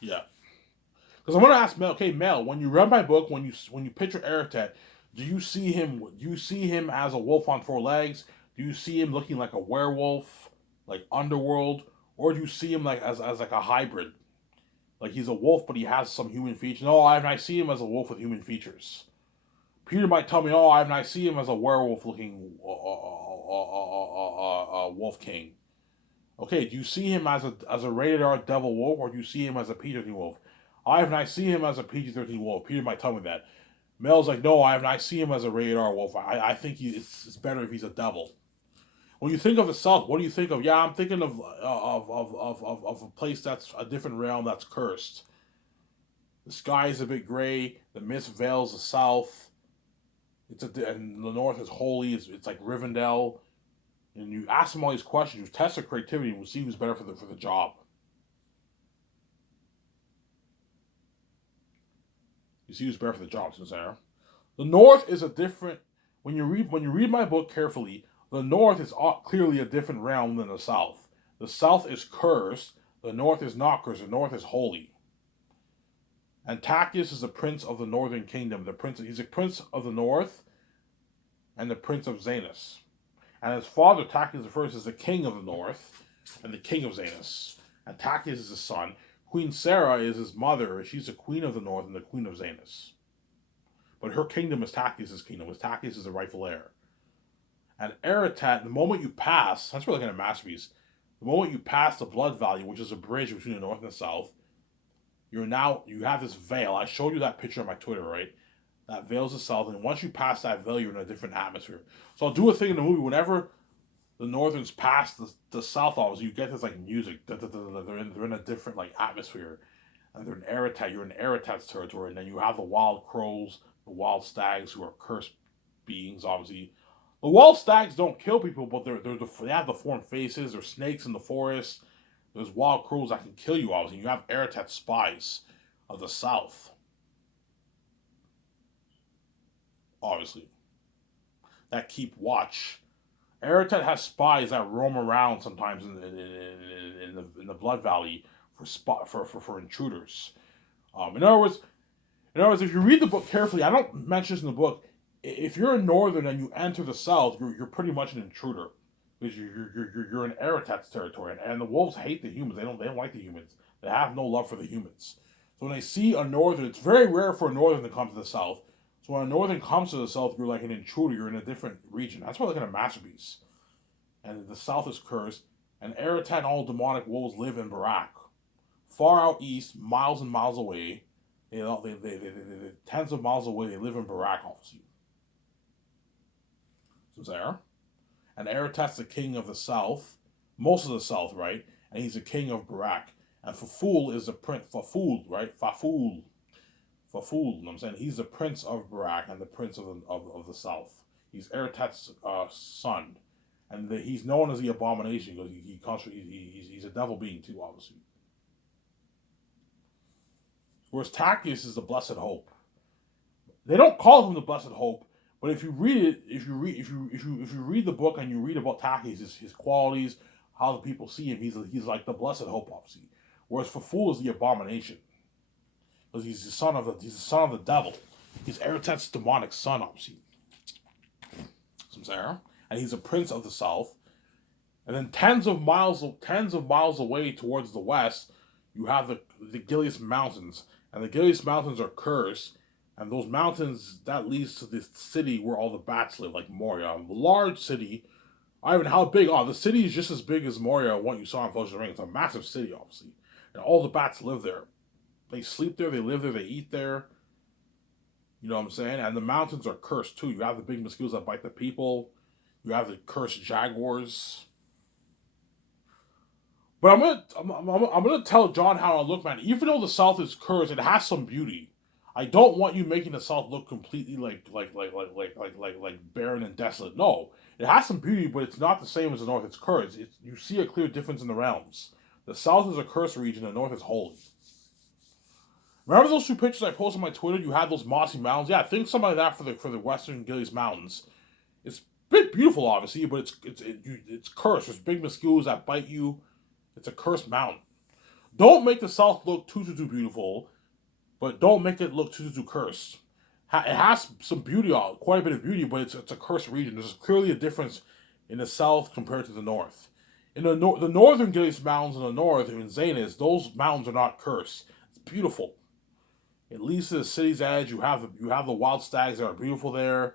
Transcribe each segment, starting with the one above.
Yeah. Because I want to ask Mel. Okay, Mel, when you read my book, when you picture Eretet, do you see him as a wolf on four legs? Do you see him looking like a werewolf, like Underworld, or do you see him like as like a hybrid? Like he's a wolf, but he has some human features. No, I see him as a wolf with human features. Peter might tell me, oh, I see him as a werewolf looking wolf king. Okay, do you see him as a rated R devil wolf, or do you see him as a PG-13 wolf? I see him as a PG-13 wolf. Peter might tell me that. Mel's like, no, I see him as a rated R wolf. I think it's better if he's a devil. When you think of the South, what do you think of? Yeah, I'm thinking of a place that's a different realm that's cursed. The sky is a bit gray. The mist veils the South. And the North is holy. It's like Rivendell. And you ask them all these questions. You test their creativity, and we'll see who's better for the job. You see who's better for the job, Sarah. The North is a different. When you read my book carefully, the North is clearly a different realm than the South. The South is cursed. The North is not cursed. The North is holy. Antiochus is the prince of the Northern Kingdom. He's a prince of the North and the prince of Zanus. And his father, Antiochus the First, is the king of the North and the king of Zanus. Antiochus is his son. Queen Sarah is his mother. She's the queen of the North and the queen of Zanus. But her kingdom is Antiochus' kingdom. Antiochus is the rightful heir. And Eretat, the moment you pass, that's really kind of masterpiece. The moment you pass the Blood Valley, which is a bridge between the North and the South, you have this veil. I showed you that picture on my Twitter, right? That veils the South, and once you pass that veil, you're in a different atmosphere. So I'll do a thing in the movie whenever the Northerns pass the South office, you get this like music. They're in a different like atmosphere, and they're in Eretat. You're in Eretat's territory, and then you have the wild crows, the wild stags, who are cursed beings. Obviously, the wild stags don't kill people, but they have the formed faces. There's snakes in the forest. There's wild crows that can kill you. Obviously, you have Eretat spies of the South. Obviously, that keep watch. Eretat has spies that roam around sometimes in the Blood Valley for intruders. In other words, if you read the book carefully, I don't mention this in the book. If you're a northern and you enter the south, you're pretty much an intruder because you're in Eretat's territory, and the wolves hate the humans. They don't like the humans. They have no love for the humans. So when they see a northern, it's very rare for a northern to come to the south. So when a northern comes to the south, you're like an intruder. You're in a different region. That's why they're kind of masterpiece. And the south is cursed. And Eretat and all demonic wolves live in Barak, far out east, miles and miles away. Tens of miles away. They live in Barak, obviously. So there. And Eretat's the king of the south, most of the south, right? And he's the king of Barak. And Faful is the prince. Faful, right? Faful. Faful, you know what I'm saying? He's the prince of Barak and the prince of the south. He's Eretat's son. And he's known as the abomination because he's a devil being too, obviously. Whereas Tachys is the blessed hope. They don't call him the blessed hope, but if you read it, if you read the book and you read about Tachys, his qualities, how the people see him, he's like the blessed hope, obviously. Whereas Faful is the abomination because he's the son of the devil. He's Eretat's demonic son, obviously. And he's a prince of the south. And then tens of miles away towards the west, you have the Gilead Mountains, and the Gilead Mountains are cursed. And those mountains that leads to this city where all the bats live, like Moria, a large city. I mean, how big? Oh, the city is just as big as Moria, what you saw in Fellowship of the Ring. It's a massive city, obviously, and all the bats live there. They sleep there, they live there, they eat there. You know what I'm saying? And the mountains are cursed too. You have the big mosquitoes that bite the people. You have the cursed jaguars. But I'm gonna tell John how to look, man. Even though the South is cursed, it has some beauty. I don't want you making the South look completely like barren and desolate. No, it has some beauty, but it's not the same as the North. It's cursed. You see a clear difference in the realms. The South is a cursed region. The North is holy. Remember those two pictures I posted on my Twitter? You had those mossy mountains. Yeah, think something like that for the Western Gilead Mountains. It's a bit beautiful, obviously, but it's cursed. There's big mosquitoes that bite you. It's a cursed mountain. Don't make the South look too beautiful, but don't make it look too cursed. It has some beauty, quite a bit of beauty, but it's a cursed region. There's clearly a difference in the South compared to the North. In the northern Gilead Mountains in the north, in Zanis, those mountains are not cursed. It's beautiful. It leads to the city's edge. You have the wild stags that are beautiful there.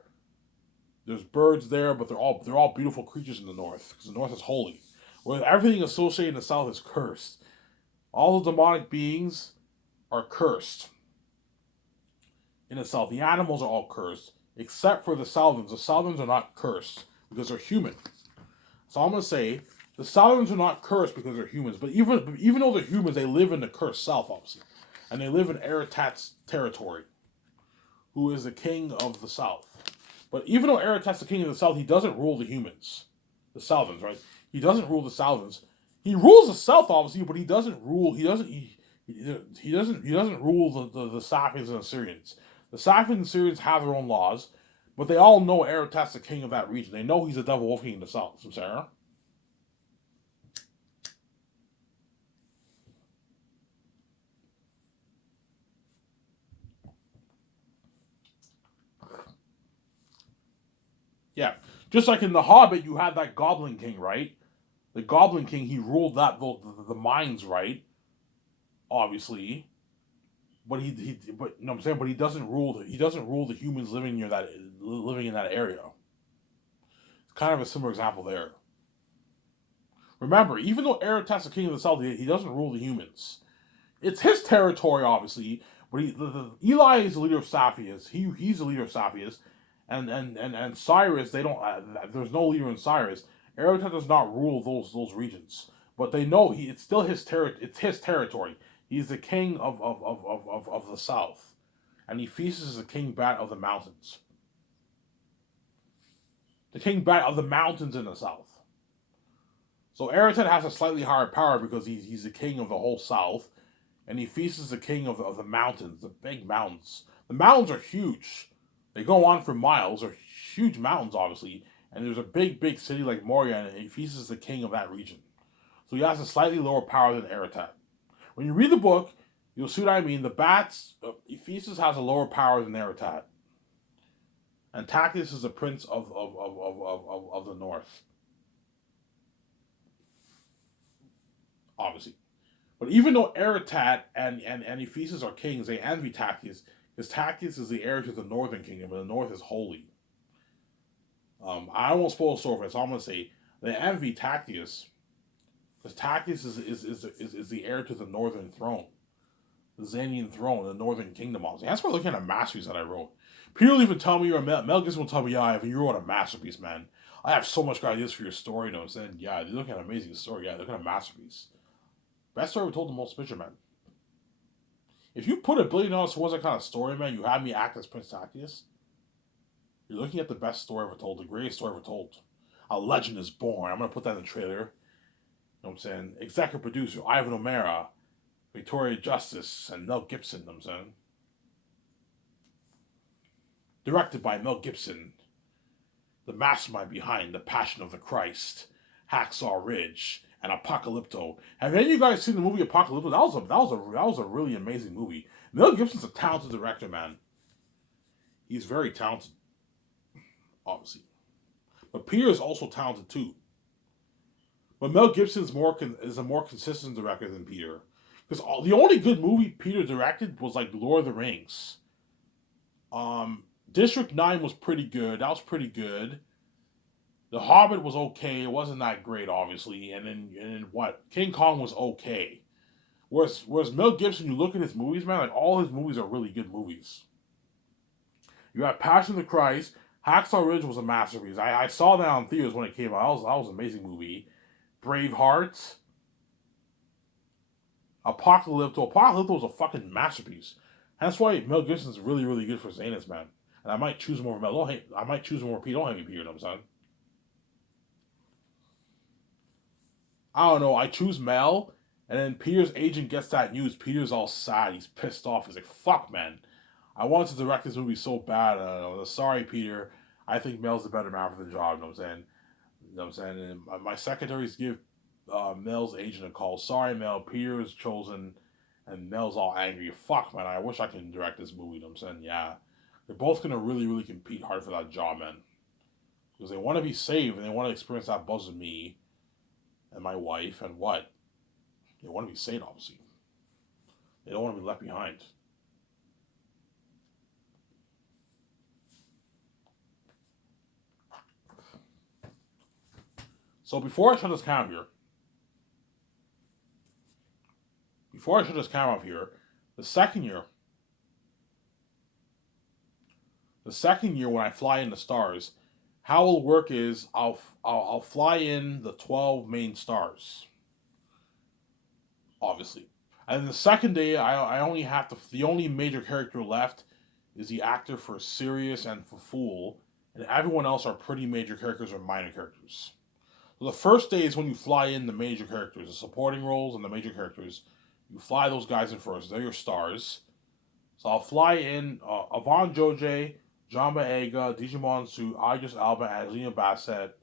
There's birds there, but they're all beautiful creatures in the north because the north is holy. Where everything associated in the south is cursed. All the demonic beings are cursed in the south. The animals are all cursed, except for the Southerns. The Southerns are not cursed because they're human. So I'm gonna say the Southerns are not cursed because they're humans. But even though they're humans, they live in the cursed South, obviously, and they live in Aratat's territory, who is the king of the South. But even though Aratat's the king of the South, he doesn't rule the humans, the Southerns, right? He doesn't rule the Southerns. He rules the South, obviously, but he doesn't rule. He doesn't rule the Safavids and Assyrians. The Safavids and Assyrians have their own laws, but they all know Aratat's the king of that region. They know he's a devil wolf king in the South. So Sarah. Yeah, just like in The Hobbit, you had that Goblin King, right? The Goblin King, he ruled the mines, right? Obviously, but but you know what I'm saying. But he doesn't rule the humans living in that area. It's kind of a similar example there. Remember, even though Aratat's the king of the south, he doesn't rule the humans. It's his territory, obviously. But Eli is the leader of Safias. He's the leader of Safias, and Cyrus. They don't. There's no leader in Cyrus. Aratat does not rule those regions, but they know it's still his It's his territory. He's the king of the south, and he feasts as the king bat of the mountains. The king bat of the mountains in the south. So Aratat has a slightly higher power because he's the king of the whole south, and he feasts as the king of the mountains, the big mountains. The mountains are huge. They go on for miles. They're huge mountains, obviously, and there's a big city like Moria, and he feasts as the king of that region. So he has a slightly lower power than Aratat. When you read the book, you'll see what I mean. The bats, Ephesus has a lower power than Aratat. And Tactus is the prince of the north, obviously. But even though Aratat and Ephesus are kings, they envy Tactus, because Tactus is the heir to the northern kingdom, and the north is holy. I don't want to spoil the story, so I'm going to say they envy Tactus, because Tactus is the heir to the northern throne, the Xanian throne, the northern kingdom, obviously. That's why I'm looking at masterpiece that I wrote. People even tell me, Mel Gibson will tell me, yeah, Ivan, you wrote a masterpiece, man. I have so much good ideas for your story, you know what I'm saying? Yeah, you're looking at an amazing story. Yeah, look at a masterpiece. Best story ever told the most picture, man. If you put $1 billion towards that kind of story, man, you have me act as Prince Tactius, you're looking at the best story ever told, the greatest story ever told. A legend is born. I'm going to put that in the trailer. You know what I'm saying? Executive producer, Ivan O'Mara, Victoria Justice, and Mel Gibson, you know what I'm saying? Directed by Mel Gibson, the mastermind behind The Passion of the Christ, Hacksaw Ridge, and Apocalypto. Have any of you guys seen the movie Apocalypto? That was a really amazing movie. Mel Gibson's a talented director, man. He's very talented, obviously. But Peter is also talented too. But Mel Gibson is a more consistent director than Peter. Because the only good movie Peter directed was like Lord of the Rings. District 9 was pretty good. That was pretty good. The Hobbit was okay. It wasn't that great, obviously. And then what? King Kong was okay. Whereas Mel Gibson, you look at his movies, man, like all his movies are really good movies. You have Passion of the Christ. Hacksaw Ridge was a masterpiece. I saw that on theaters when it came out. That was an amazing movie. Braveheart. Apocalypto. Apocalypto was a fucking masterpiece. That's why Mel Gibson's really good for Zanus, man. And I might choose him over Mel. I might choose him over Pete. Don't hate me, Peter. You know what I'm saying? I don't know. I choose Mel, and then Peter's agent gets that news. Peter's all sad. He's pissed off. He's like, "Fuck, man! I wanted to direct this movie so bad. Sorry, Peter. I think Mel's the better man for the job." You know what I'm saying? You know what I'm saying? And my secretaries give Mel's agent a call. Sorry, Mel. Peter is chosen, and Mel's all angry. Fuck, man. I wish I could direct this movie. You know what I'm saying, yeah, they're both gonna really, really compete hard for that job, man. Because they want to be saved and they want to experience that buzz with me and my wife and what they want to be saved. Obviously, they don't want to be left behind. So before I shut this camera off here, the second year, the second year when I fly in the stars, how it'll work is I'll fly in the 12 main stars, obviously, and the second day I only have to the only major character left is the actor for Sirius and for Fool, and everyone else are pretty major characters or minor characters. So the first day is when you fly in the major characters, the supporting roles and the major characters. You fly those guys in first. They're your stars. So I'll fly in Yvonne Joje, John Boyega, Digimon Su, Idris Elba, Angelina Bassett,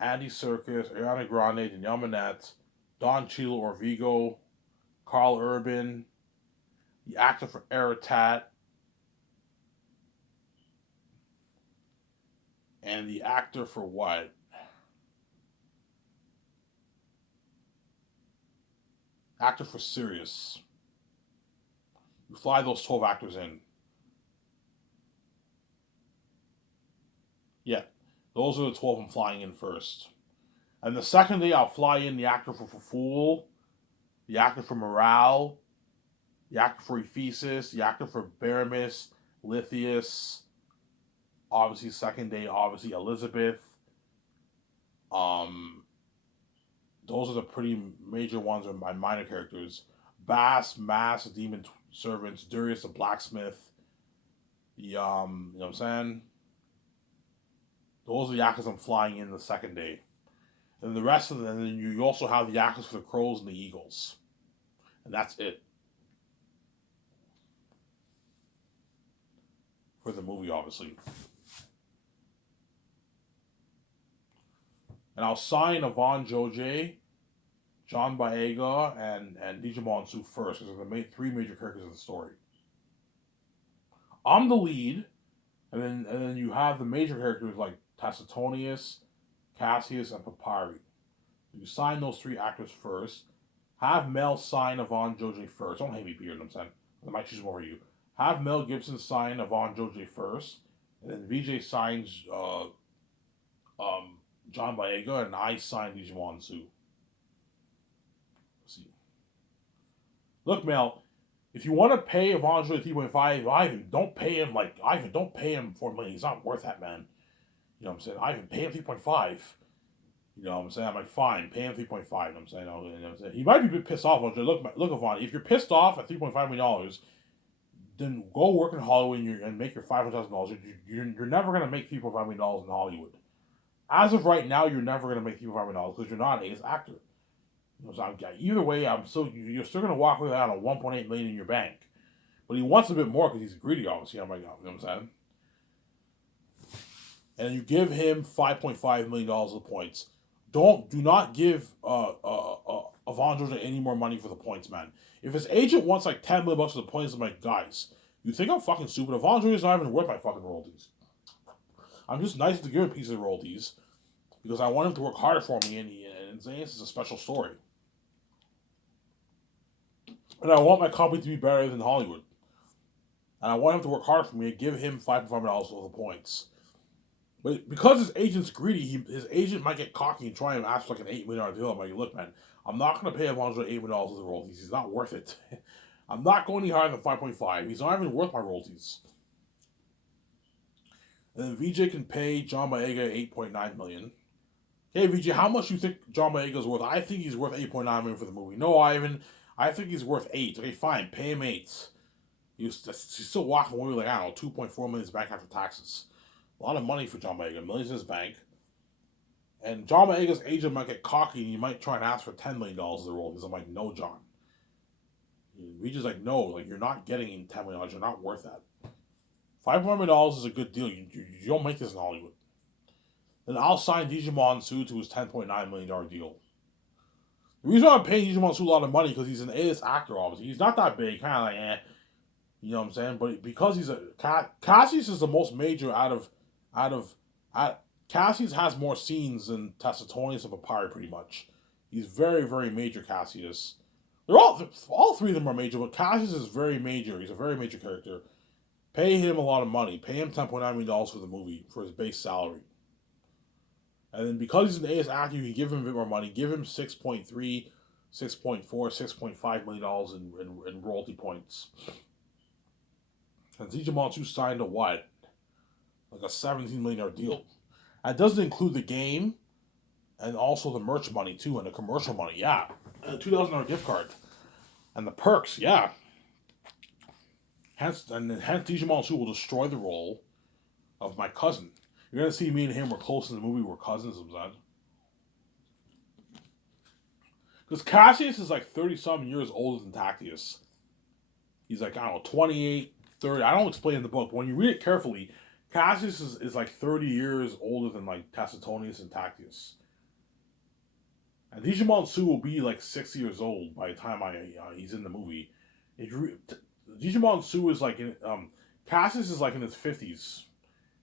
Andy Serkis, Ariana Grande, Danielle Minette, Don Cheadle or Vigo, Carl Urban, the actor for Eratat, and the actor for what? Actor for Sirius. You fly those 12 actors in. Yeah, those are the 12 I'm flying in first. And the second day, I'll fly in the actor for Fool, the actor for Morale, the actor for Ephesus, the actor for Baramis, Lithius. Obviously, second day, obviously Elizabeth. Um, those are the pretty major ones are my minor characters. Bass, Mass, the Demon Servants, Darius the Blacksmith. The you know what I'm saying? Those are the actors I'm flying in the second day. And the rest of them, and then you also have the actors for the Crows and the Eagles. And that's it. For the movie, obviously. And I'll sign Yvonne Joje, John Boyega, and Digimon Su first, because they're the three major characters of the story. I'm the lead, and then you have the major characters like Tacitonius, Cassius, and Papyri. You sign those three actors first. Have Mel sign Yvonne Joje first. Don't hate me, Peter. I'm saying I might choose one over you. Have Mel Gibson sign Yvonne Joje first, and then VJ signs um, John Boyega, and I sign Digimon Su. See, look, Mel. If you want to pay Yvonne Joje 3.5, Ivan, don't pay him like Ivan. Don't pay him 4 million. He's not worth that, man. You know what I'm saying? Ivan, pay him 3.5. You know what I'm saying? I'm like, fine, pay him 3.5. You know what I'm saying? You know what I'm saying? He might be a bit pissed off. Look, Yvonne, if you're pissed off at $3.5 million, then go work in Hollywood and make your $500,000. You're never gonna make $3.5 million in Hollywood. As of right now, you're never gonna make $3.5 million because you're not an ace actor. You know, so either way, you're still gonna walk away with on 1.8 million in your bank. But he wants a bit more because he's greedy, obviously. I'm like, you know what I'm saying? And you give him $5.5 million of points. Do not give Yvonne Georgia any more money for the points, man. If his agent wants like $10 million of the points, I'm like, guys, you think I'm fucking stupid? Yvonne Georgia's not even worth my fucking royalties. I'm just nice to give him a piece of royalties because I want him to work harder for me, and Zane's is a special story. And I want my company to be better than Hollywood. And I want him to work hard for me and give him $5.5 million of the points. But because his agent's greedy, his agent might get cocky and try and ask for like an $8 million deal. I'm like, look, man, I'm not going to pay Alonso $8 million of the royalties. He's not worth it. I'm not going any higher than 5.5. He's not even worth my royalties. And then VJ can pay John Boyega $8.9 million. Hey VJ, how much do you think John Boyega is worth? I think he's worth $8.9 million for the movie. No, Ivan, I think he's worth 8. Okay, fine, pay him 8. He's still walking away with like, I don't know, 2.4 million in his bank after taxes. A lot of money for John Boyega, millions in his bank. And John Boyega's agent might get cocky and he might try and ask for $10 million of the royalties. I'm like, no, John. We just like, no, like you're not getting $10 million. You're not worth that. $500 is a good deal. You don't make this in Hollywood. Then I'll sign Digimon Su to his $10.9 million deal. The reason why I'm paying Digimon Su a lot of money because he's an A-list actor. Obviously, he's not that big, kind of like you know what I'm saying. But because he's a Cassius is the most major out of out, Cassius has more scenes than Tacitonius of Papyri, pretty much. He's very very major. Cassius. They're all three of them are major, but Cassius is very major. He's a very major character. Pay him a lot of money. Pay him $10.9 million for the movie for his base salary. And then because he's an AS actor, you can give him a bit more money. Give him 6.3, 6.4, $6.5 million in royalty points. And Digimon 2 signed a what? Like a $17 million deal. That doesn't include the game and also the merch money too and the commercial money, yeah. And a $2,000 gift card. And the perks, yeah. Hence Digimon 2 will destroy the role of my cousin. You're gonna see me and him were close in the movie. We're cousins, because Cassius is like 30-something years older than Tactius. He's like, I don't know, 28, 30. I don't explain in the book, but when you read it carefully, Cassius is like 30 years older than like Tacitonius and Tactius. And Digimon Su will be like 60 years old by the time he's in the movie. Digimon Su is like Cassius is like in his 50s.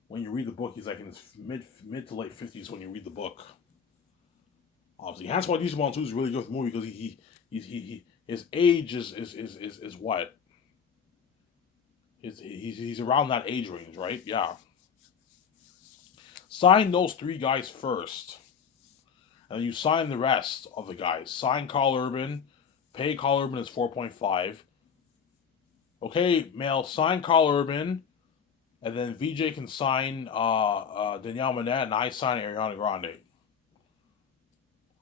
When you read the book, he's like in his mid to late 50s when you read the book. Obviously, that's why Digimon 2 is really good for the movie, because he his age is what? He's around that age range, right? Yeah. Sign those three guys first. And you sign the rest of the guys. Sign Karl Urban. Pay Karl Urban is 4.5. Okay, Mel, sign Karl Urban. And then VJ can sign Danielle Manette, and I sign Ariana Grande.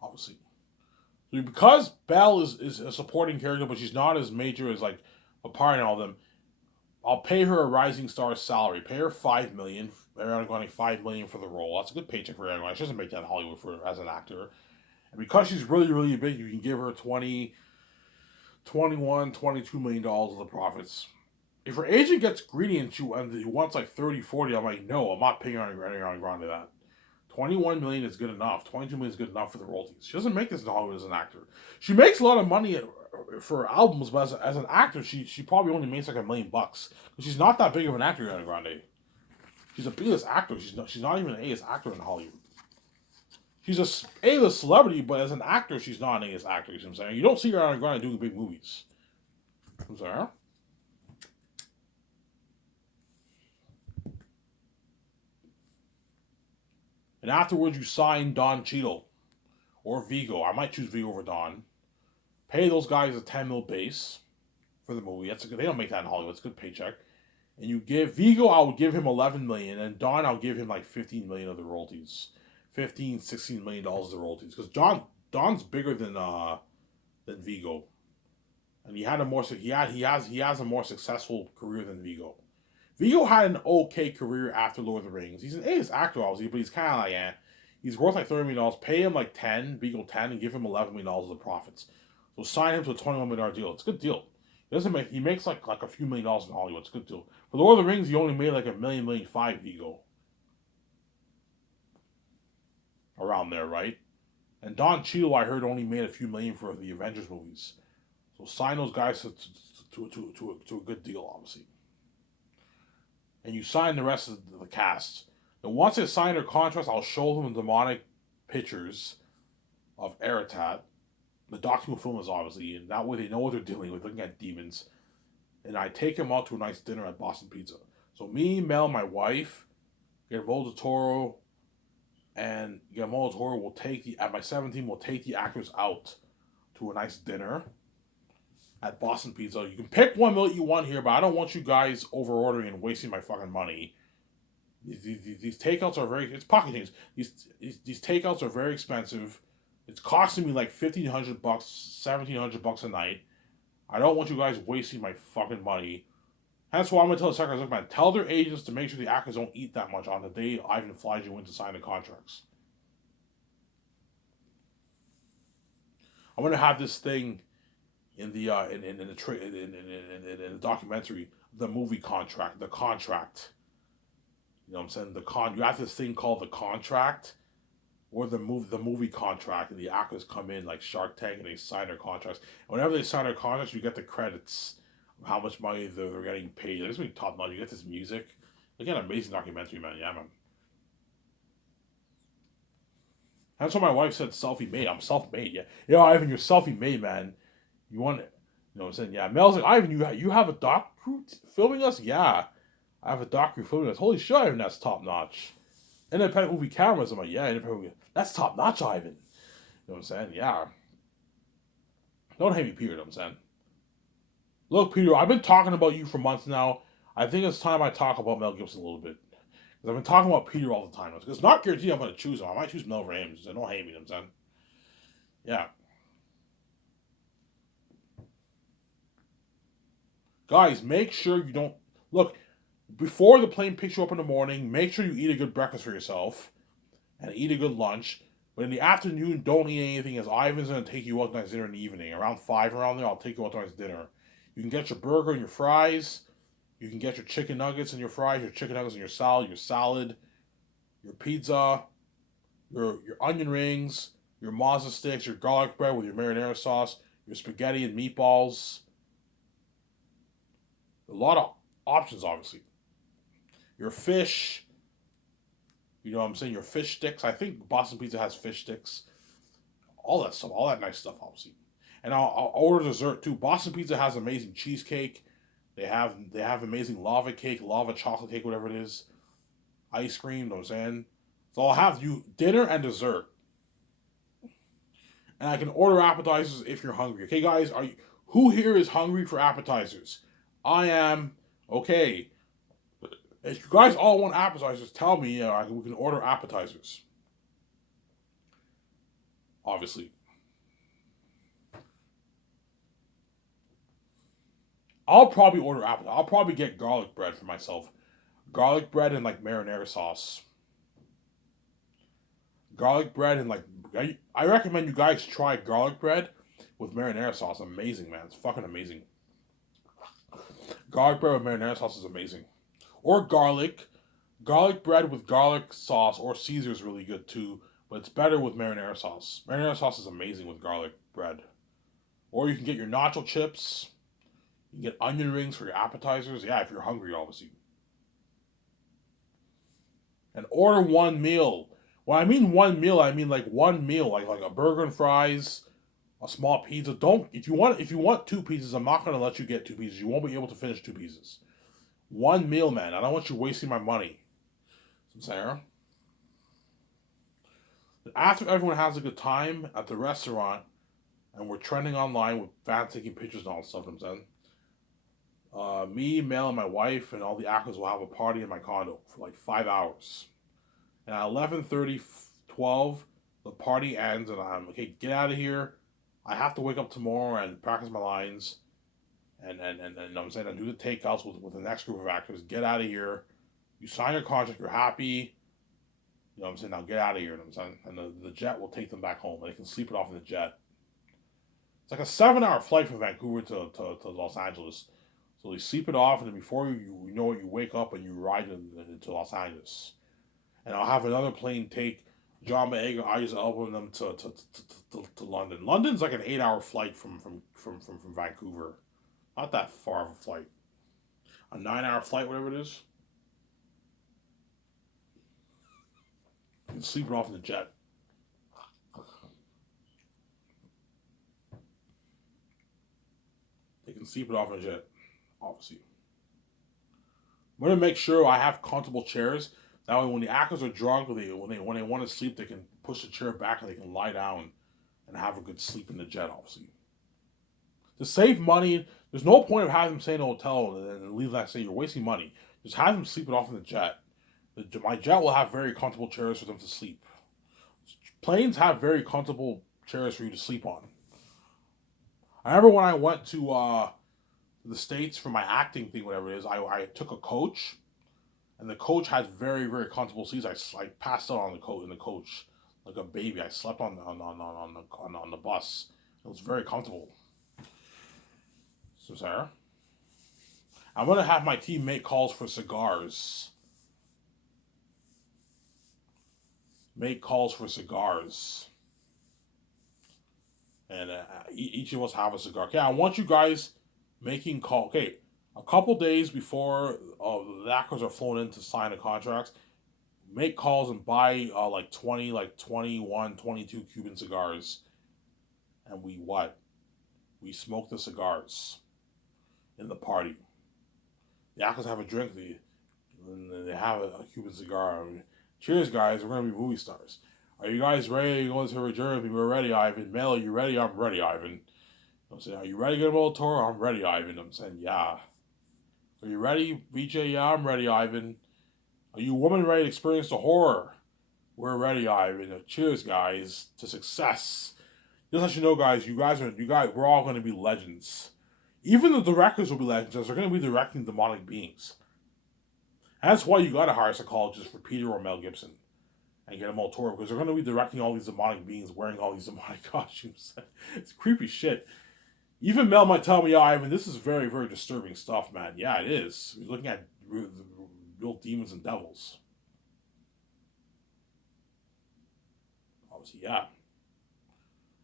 Obviously. So because Belle is a supporting character, but she's not as major as like Papyri and all of them, I'll pay her a rising star salary. Pay her $5 million. Ariana Grande $5 million for the role. That's a good paycheck for Ariana Grande. She doesn't make that in Hollywood as an actor. And because she's really, really big, you can give her 20, 21, $22 million of the profits. If her agent gets greedy and he wants like 30, 40, I'm like, no, I'm not paying Ariana Grande that. 21 million is good enough. 22 million is good enough for the royalties. She doesn't make this in Hollywood as an actor. She makes a lot of money for albums, but as an actor, she probably only makes like $1 million. She's not that big of an actor, Ariana Grande. She's a B-list actor. She's not even an A-list actor in Hollywood. She's a A-list celebrity, but as an actor, she's not an A-list actor. You know what I'm saying? You don't see Ariana Grande doing big movies. I'm sorry. And afterwards, you sign Don Cheadle or Vigo. I might choose Vigo over Don. Pay those guys a 10 mil base for the movie. They don't make that in Hollywood. It's a good paycheck. And you give Vigo, I would give him 11 million, and Don, I'll give him like 15 million of the royalties, 15, 16 million dollars of the royalties, because Don's bigger than Vigo, and he has a more successful career than Vigo. Vigo had an okay career after Lord of the Rings. He's an A-list actor, obviously, but he's kind of like, he's worth like $30 million. Pay him like 10, Vigo 10, and give him $11 million of the profits. So sign him to a $21 million deal. It's a good deal. He makes like a few $1 million in Hollywood. It's a good deal. For Lord of the Rings, he only made like $1 million, $1.5 million Vigo. Around there, right? And Don Cheadle, I heard, only made a few million for the Avengers movies. So sign those guys to a good deal, obviously. And you sign the rest of the cast. And once they sign their contracts, I'll show them the demonic pictures of Aratat. The Doctor Who film is obviously, and that way they know what they're dealing with, looking at demons. And I take him out to a nice dinner at Boston Pizza. So me, Mel, my wife, Guillermo del Toro, and Guillermo del Toro will at my 17, will take the actors out to a nice dinner at Boston Pizza. You can pick one meal you want here, but I don't want you guys over ordering and wasting my fucking money. These takeouts are it's pocket change. These takeouts are very expensive. It's costing me like $1,500, $1,700 a night. I don't want you guys wasting my fucking money. That's why I'm gonna tell the secretaries, look, man, tell their agents to make sure the actors don't eat that much on the day Ivan flies you in to sign the contracts. I'm gonna have this thing in the in the documentary, the movie contract, the contract. You know what I'm saying? You have this thing called the contract, or the movie contract, and the actors come in like Shark Tank and they sign their contracts. And whenever they sign their contracts, you get the credits of how much money they're getting paid. It's really top notch. You get this music. Again, amazing documentary, man. Yeah, man. That's what my wife said. Selfie made. I'm self made. Yeah. Ivan, you're selfie made, man. You want it? You know what I'm saying? Yeah. Mel's like, Ivan, you have a doc crew filming us? Yeah. I have a doc crew filming us. Holy shit, Ivan, that's top notch. Independent movie cameras. I'm like, yeah, independent movie. That's top notch, Ivan. You know what I'm saying? Yeah. Don't hate me, Peter. You know what I'm saying? Look, Peter, I've been talking about you for months now. I think it's time I talk about Mel Gibson a little bit. Because I've been talking about Peter all the time. It's not guaranteed I'm going to choose him. I might choose Mel over him. So don't hate me, you know what I'm saying? Yeah. Guys, make sure you don't... Look, before the plane picks you up in the morning, make sure you eat a good breakfast for yourself. And eat a good lunch. But in the afternoon, don't eat anything, as Ivan's going to take you out to nice dinner in the evening. Around 5 around there, I'll take you out to nice dinner. You can get your burger and your fries. You can get your chicken nuggets and your fries, your chicken nuggets and your salad, your pizza, your onion rings, your mazza sticks, your garlic bread with your marinara sauce, your spaghetti and meatballs. A lot of options, obviously. Your fish, you know what I'm saying? Your fish sticks. I think Boston Pizza has fish sticks. All that stuff, all that nice stuff, obviously. And I'll order dessert too. Boston Pizza has amazing cheesecake. They have amazing lava cake, lava chocolate cake, whatever it is. Ice cream, you know what I'm saying? So I'll have you dinner and dessert. And I can order appetizers if you're hungry. Okay, guys, who here is hungry for appetizers? I am. Okay. If you guys all want appetizers, tell me. We can order appetizers. Obviously. I'll probably order appetizers. I'll probably get garlic bread for myself. Garlic bread and like marinara sauce. Garlic bread and like... I recommend you guys try garlic bread with marinara sauce. Amazing, man. It's fucking amazing. Garlic bread with marinara sauce is amazing. Or garlic. Garlic bread with garlic sauce or Caesar is really good too, but it's better with marinara sauce. Marinara sauce is amazing with garlic bread. Or you can get your nacho chips. You can get onion rings for your appetizers. Yeah, if you're hungry, obviously. And order one meal. When I mean one meal, I mean like one meal, like a burger and fries, a small pizza. Don't if you want two pizzas, I'm not gonna let you get two pizzas. You won't be able to finish two pizzas. One meal, man. I don't want you wasting my money. Sarah. After everyone has a good time at the restaurant, and we're trending online with fans taking pictures and all that stuff, I'm saying. Me, Mel, and my wife, and all the actors will have a party in my condo for like 5 hours. And at 11:30, 12, the party ends, and I'm okay. Get out of here. I have to wake up tomorrow and practice my lines, and I'm saying, and do the takeouts with the next group of actors. Get out of here. You sign your contract. You're happy. You know what I'm saying? Now get out of here. You know what I'm saying? And the jet will take them back home. They can sleep it off in the jet. It's like a 7-hour flight from Vancouver to Los Angeles. So they sleep it off, and then before you know it, you wake up and you ride into Los Angeles. And I'll have another plane take John Boyega, Idris Elba, and them to London. London's like an 8-hour flight from Vancouver. Not that far of a flight. A 9-hour flight, whatever it is. You can sleep it off in the jet. They can sleep it off in the jet, obviously. I'm gonna make sure I have comfortable chairs. That way, when the actors are drunk, or when they want to sleep, they can push the chair back and they can lie down and have a good sleep in the jet. Obviously, to save money, there's no point of having them stay in a hotel and leave that stay. You're wasting money. Just have them sleep it off in the jet. My jet will have very comfortable chairs for them to sleep. Planes have very comfortable chairs for you to sleep on. I remember when I went to the States for my acting thing, whatever it is, I took a coach, and the coach had very, very comfortable seats. I passed out on in the coach like a baby. I slept on the bus. It was very comfortable. So Sarah, I'm gonna have my team make calls for cigars. make calls for cigars. And each of us have a cigar. Okay, I want you guys making call. Okay, a couple days before the actors are flown in to sign the contracts, make calls and buy like 20, like 21, 22 Cuban cigars. And we what? We smoke the cigars in the party. The actors have a drink, and they have a Cuban cigar. I mean, cheers, guys. We're going to be movie stars. Are you guys ready to go to a journey? We're ready, Ivan. Mel, are you ready? I'm ready, Ivan. I'm saying, are you ready to get a little tour? I'm ready, Ivan. I'm saying, yeah. Are you ready, VJ? Yeah, I'm ready, Ivan. Are you woman ready to experience the horror? We're ready, Ivan. Cheers, guys, to success. Just let you know, guys. We're all going to be legends. Even the directors will be legends, as they're going to be directing demonic beings. And that's why you got to hire psychologists for Peter or Mel Gibson and get them all tour, because they're going to be directing all these demonic beings wearing all these demonic costumes. It's creepy shit. Even Mel might tell me, yeah, Ivan, this is very, very disturbing stuff, man. Yeah, it is. We're looking at real demons and devils. Obviously, yeah.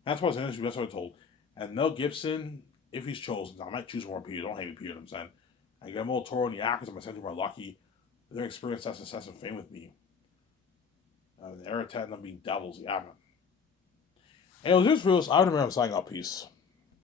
That's what I was saying. That's what I told. And Mel Gibson, if he's chosen, I might choose more Peter. Don't hate me, Peter. I'm saying, I get him all tour and the actors. I'm essentially more lucky. Their experience has success and fame with me. The Eric and them being devils, yeah, man. Hey, it was just real. I would remember signing out. Peace.